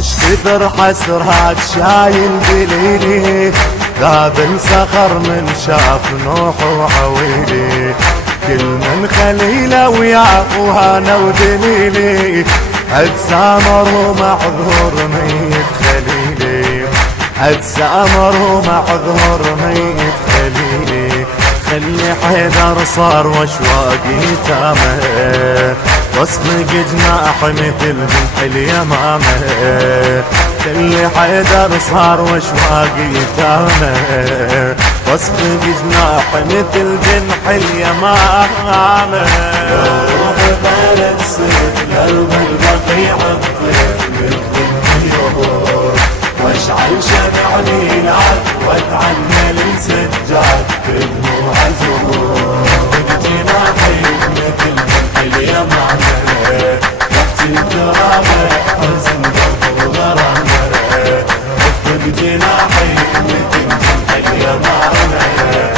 اش كثر حسرات شايل دليلي، قابل سخر من شاف نوح وعويلي، كل من خليله وياه وهانا ودليلي، اتسامر ومعذور ميت خليلي، اتسامر ومعذور ميت خليلي، خلي حيدر صار واشواقي تامه، واصفق جناح مثل جنح اليمامه، خلي حيدر صار واشواقي تامه، واصفق جناح مثل جنح اليمامه. روح بلد صيد قلب البقيع الطير مثل الطيور، واشعل شمع ميلاد واتعنى للسجاد بدموع زهور، بجناحيك مثل جنح اليمامه، تحت الترابه حزن قلب وغرامه، بجناحيك مثل جنح اليمامه.